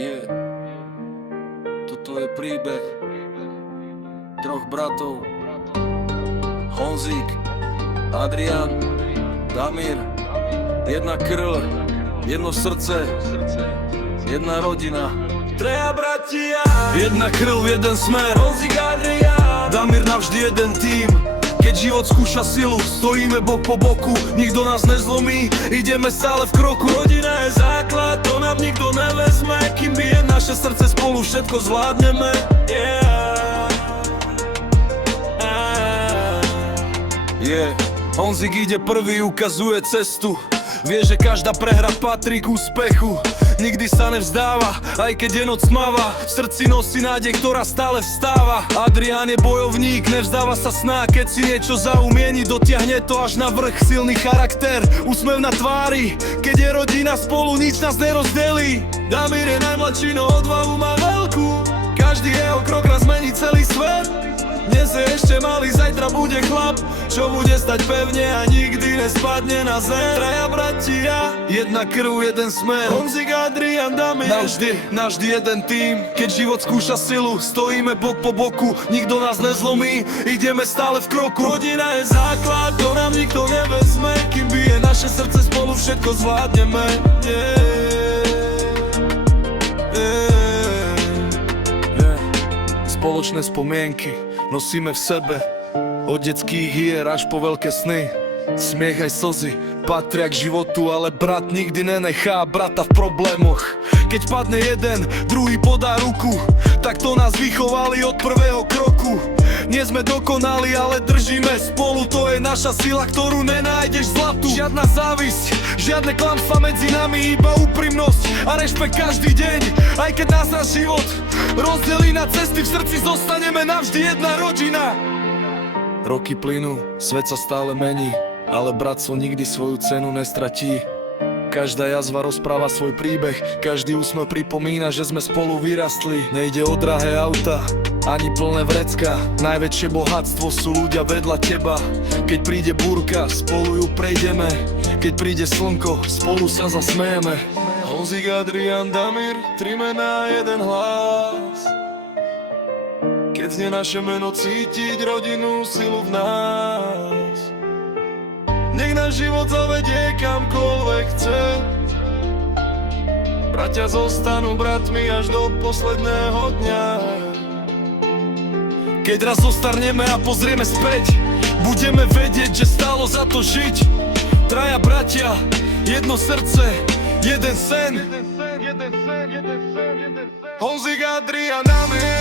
Yeah. Toto je príbeh troch bratov: Honzík, Adrián, Damír. Jedna krv, jedno srdce, jedna rodina. Treja bratia, jedna krv, jeden smer. Honzík, Adrián, Damír, navždy jeden tým. Keď život skúša silu, stojíme bok po boku. Nikto nás nezlomí, ideme stále v kroku. Rodina je základ, to nám nikto nevezme. Kým bije naše srdce, spolu všetko zvládneme. Honzík ide prvý, ukazuje cestu. Vie, že každá prehra patrí k úspechu. Nikdy sa nevzdáva, aj keď je noc tmavá. V srdci nosí nádej, ktorá stále vstáva. Adrián je bojovník, nevzdáva sa sná. Keď si niečo zaumieni, dotiahne to až na vrch. Silný charakter, úsmev na tvári. Keď je rodina spolu, nič nás nerozdelí. Damír je najmladší, no odvahu má veľkú. Každý jeho krok raz zmení celý svet. Dnes je ešte malý, zajtra bude chlap, čo bude stať pevne a nikdy nespadne na zem. Traja bratia, jedna krv, jeden smer. Honzík, Adrián, Damír, navždy jeden tým. Keď život skúša silu, stojíme bok po boku. Nikto nás nezlomí, ideme stále v kroku. Rodina je základ, to nám nikto nevezme. Kým bije naše srdce, spolu všetko zvládneme. Spoločné spomienky nosíme v sebe, od detských hier až po veľké sny. Smiech aj slzy patria k životu, ale brat nikdy nenechá brata v problémoch. Keď padne jeden, druhý podá ruku, tak to nás vychovali od prvého kroku. Nie sme dokonali, ale držíme spolu, to je naša sila, ktorú nenájdeš zlatú. Žiadna závisť, žiadne klamstva medzi nami, iba úprimnosť a rešpekt každý deň. Aj keď nás náš život rozdelí na cesty, v srdci zostaneme navždy jedna rodina. Roky plynú, svet sa stále mení, ale bratstvo nikdy svoju cenu nestratí. Každá jazva rozpráva svoj príbeh, každý úsmev pripomína, že sme spolu vyrastli. Nejde o drahé auta, ani plné vrecka, najväčšie bohatstvo sú ľudia vedľa teba. Keď príde búrka, spolu ju prejdeme, keď príde slnko, spolu sa zasmejeme. Honzík, Adrián, Damír, tri mená, jeden hlas. Keď znie naše meno, cítiť rodinnú silu v nás. Nech náš život zavedie kamkoľvek chce. Bratia zostanú bratmi až do posledného dňa. Keď raz zostarneme a pozrieme späť, budeme vedieť, že stálo za to žiť. Traja bratia, jedno srdce, jeden sen. Honzík, Adrián, Damír.